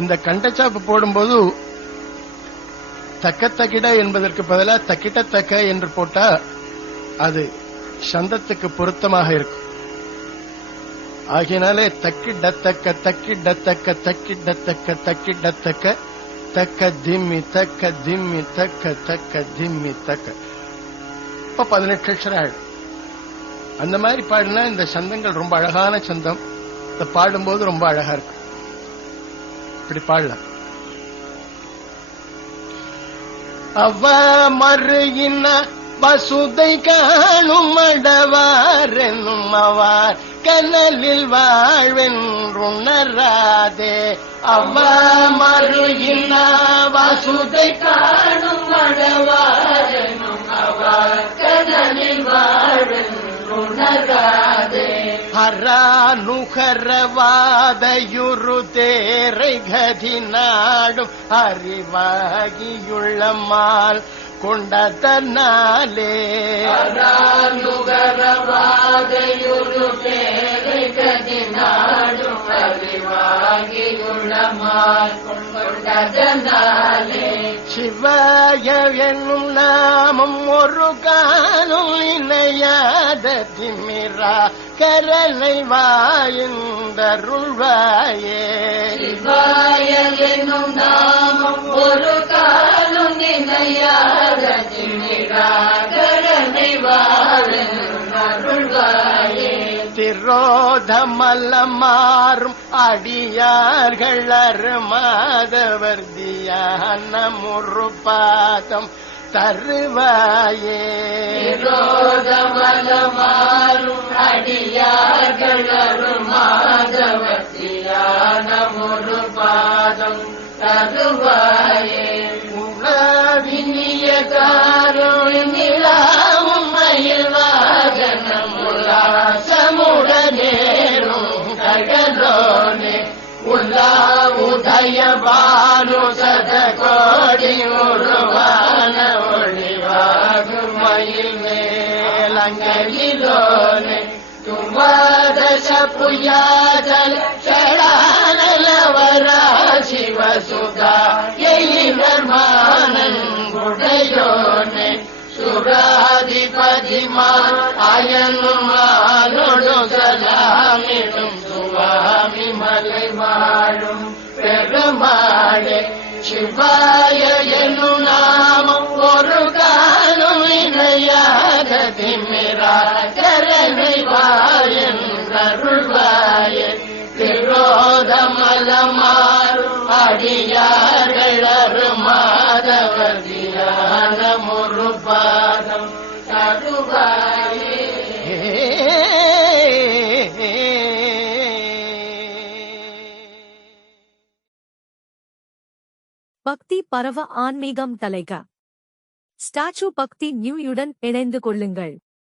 இந்த கண்டச்சாப்பு போடும்போது தக்கத்தகிட என்பதற்கு பதிலா தக்கிட்டத்தக்க என்று போட்டா அது சந்தத்துக்கு பொருத்தமாக இருக்கும். ஆகினாலே தக்கிடத்தக்க தக்கிடத்தக்க தக்கிடத்தக்க தக்கிடத்தக்க தக்க திம்மி தக்க திம்மி தக்க தக்க திம்மி தக்க. இப்ப 18 அக்ஷரம் ஆயிடும். அந்த மாதிரி பாடினா இந்த சந்தங்கள் ரொம்ப அழகான சந்தம். இத பாடும்போது ரொம்ப அழகா இருக்கும். இப்படி பாடலாம். அவ மறுகின வசுதை காணும் அடவாரென்னும் அவார் கனலில் வாழ்வென்றுணராதே. அவ மறுகின வசுதை காணும் அடவாரென்னும் அவார் கனலில் வாழ்வென்றுணராதே. ஹரானுகரவாதையுரு தேரை கதி நாடும் அறிவாகியுள்ளமால் கொண்டதனாலே. ஹரானுகரவாதையுரு தேரை கதி நாடும் அறிவாகியுள்ளமால் கொண்டதனாலே. சிவாய என்னும் நாமம் ஒரு காலம் இணையாத திமிரா கரலை வாயுந்தருள்வாயே. சிவாய என்னும் நாமம் ஒரு காலம் இணையாத திமிரா கரலை வாயுந்தருள்வாயே. திரோதமல்லமாறும் அடியார்கள் அருமாதவர் தியான முருபாதம் தருவாயே. திரோதமல்லமாறும் அடியார்கள் அருமாதவர் தியான முருபாதம் தருவாயே. உலவினியதாரும் நிலாவும் மயில் வாகனம் உல்லாசமுடனேரும் ககலோனே. உல்லா உதய பானு சத கோடி உருவான ஒளிவாகும் மயில் மேலங்கிலோனே. துவாதச புயாதல் ஷடானலவரா சிவசுதா எயினர்மானன் குடையோனே. சுராதிபதிமான் அயனும் ஆனொடு சலாமிடும் சுவாமி மலை வாழும் பெருமாளே. சிவாய எனும் நாமம் ஒரு காலம் இணையாத திமிரா கரனை வாயருள்வாயே. திரோதமலமாறும் அடியார்கள் அருமாதவர் தியான முருபாதம் தருவாயே. பக்தி பரவ ஆன்மீகம் தலைக. ஸ்டாச்சு பக்தி நியூயுடன் இணைந்து கொள்ளுங்கள்.